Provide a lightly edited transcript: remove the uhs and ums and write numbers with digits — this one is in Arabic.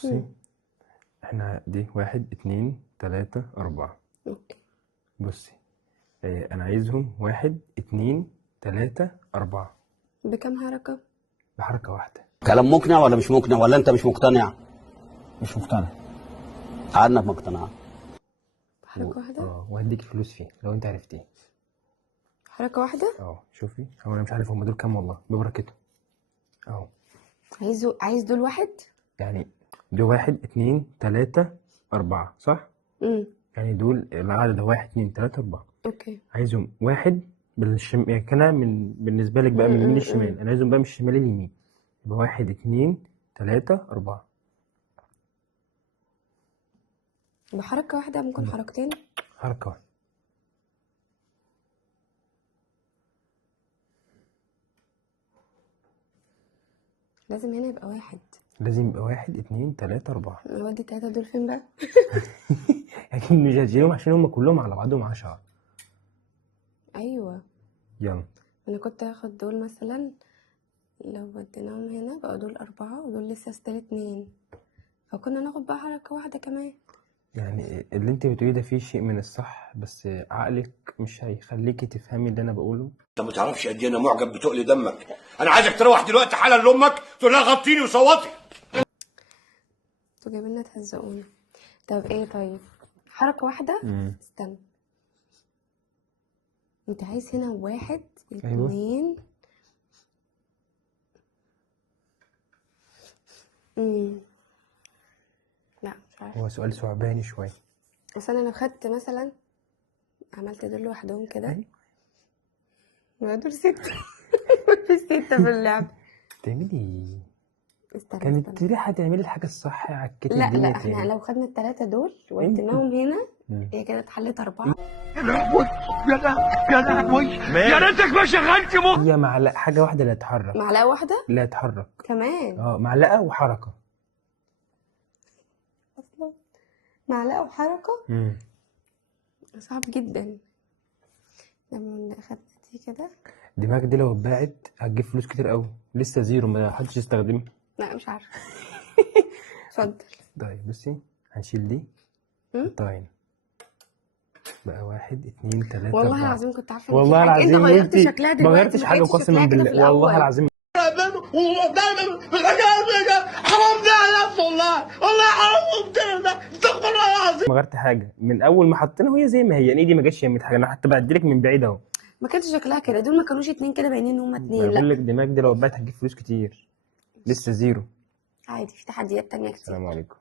بصي، احنا دي 1 2 3 4. اوكي. بصي، انا عايزهم 1 2 3 4 بكم حركة؟ بحركة واحدة. كلام مقنع ولا مش مقنع ولا انت مش مقتنع؟ مش مقتنع. قعدنا بمقتنع. بحركة واحدة؟ وهديك الفلوس فيه لو انت عرفتيه. حركة واحدة؟ شوفي، هو انا مش عارف هم دول كام والله ببركته. اهو. عايز دول واحد؟ يعني دول 1 2 3 4 صح؟ يعني دول العدد ده 1 2 3 4. اوكي. عايزهم واحد يعني كان بالنسبة لك بقى من اليمين للشمال، انا عايزهم بقى من الشمال لليمين. يبقى 1 2 3 4 بحركة واحدة؟ ممكن حركتين؟ حركة واحدة. لازم هنا يبقى واحد. لازم يبقى 1 2 3 4. نودي التلاتة دول فين بقى؟ اكيد مش هشيلهم عشان هم كلهم على بعضهم 10. ايوه. يلا. انا كنت هاخد دول مثلا، لو وديناهم هنا بقى دول 4 ودول لسه ستيل 2، فكنا ناخد بقى حركة واحدة كمان. يعني اللي انت بتقوليه ده فيه شيء من الصح، بس عقلك مش هيخليكي تفهمي اللي انا بقوله. انت ما تعرفش قد ايه انا معجب بتقل دمك. انا عايزك تروح دلوقتي حالا لامك تقول لها غطيني وصوتي. انتوا جايبيننا تهزقونا. طب ايه؟ طيب حركة واحدة. استنى، انت عايز هنا 1 2. لا مش عارفه. هو سؤال ثعباني شويه. بس انا لو خدت مثلا عملت دول لوحدهم كده يبقى دول 6. مفيش 6 في اللعب. تعملي استنى كانت ريحه تعملي الحاجه الصح، عكيتي لا الدنيا احنا تاني. لو خدنا ال3 دول وديناهم هنا هي كده اتحلت 4. يا لهوي يا لهوي يا ريتك ما شغلت هي معلقه حاجه واحده اللي هتتحرك. معلقه واحده اللي هتتحرك كمان. معلقه وحركه. اصلا معلقه وحركه. صعب جدا. لما اخدنا دي كده، دماغك دي لو اتباعت هتجيب فلوس كتير قوي، لسه زيرو ما حدش يستخدمها. لا مش عارفه. اتفضل. طيب بصي، هنشيل دي نحطها هنا بقى 1 2 3 والله 4. العظيم كنت عارفه والله العظيم انت غيرت شكلها دلوقتي، ما غيرتش حاجه قسما بالله والله العظيم. حرام ده يا ناس والله حرام ده استغفر الله العظيم. ما غيرت حاجه من اول ما حطينا وهي زي ما هي، يعني ايدي ما جاش يمت حاجه، انا حتى بعدلك من بعيد اهو. ما كانش شكلها كده، دول ما كانوش 2 كده باينين ان هم 2. لا بقول لك دماغك دي لو اتباعت هتجيب فلوس كتير، لسه زيرو. عادي، في تحديات تانية كتير. السلام عليكم.